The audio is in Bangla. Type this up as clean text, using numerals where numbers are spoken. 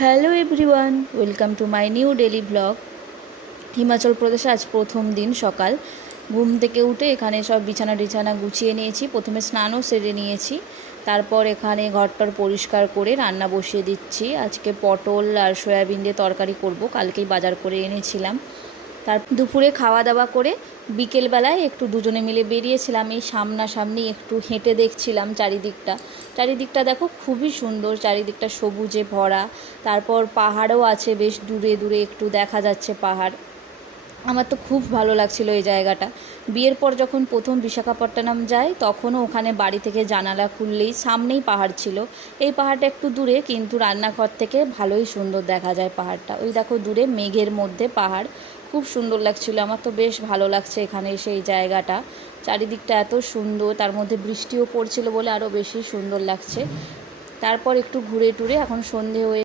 Hello everyone, welcome to my new daily blog. Himachal প্রদেশে আজ প্রথম দিন সকাল। ঘুম থেকে উঠে এখানে সব বিছানা টিছানা গুছিয়ে নিয়েছি। প্রথমে স্নানও সেরে নিয়েছি, তারপর এখানে ঘরটর পরিষ্কার করে রান্না বসিয়ে দিচ্ছি। আজকে পটল আর সয়াবিন দিয়ে তরকারি করব, কালকেই বাজার করে এনেছিলাম। তার দুপুরে খাওয়া দাওয়া করে বিকেলবেলায় একটু দুজনে মিলে বেরিয়েছিলাম। এই সামনাসামনি একটু হেঁটে দেখছিলাম চারিদিকটা দেখো খুবই সুন্দর, চারিদিকটা সবুজে ভরা। তারপর পাহাড়ও আছে, বেশ দূরে দূরে একটু দেখা যাচ্ছে পাহাড়। আমার তো খুব ভালো লাগছিল এই জায়গাটা। বিয়ের পর যখন প্রথম বিশাখাপট্টনম যাই, তখনও ওখানে বাড়ি থেকে জানালা খুললেই সামনেই পাহাড় ছিল। এই পাহাড়টা একটু দূরে, কিন্তু রান্নাঘর থেকে ভালোই সুন্দর দেখা যায় পাহাড়টা। ওই দেখো দূরে মেঘের মধ্যে পাহাড়, খুব সুন্দর লাগছিল। আমার তো বেশ ভালো লাগছে এখানে এসে এই জায়গাটা। চারিদিকটা এত সুন্দর, তার মধ্যে বৃষ্টিও পড়ছিল বলে আরও বেশি সুন্দর লাগছে। তারপর একটু ঘুরে টুরে এখন সন্ধে হয়ে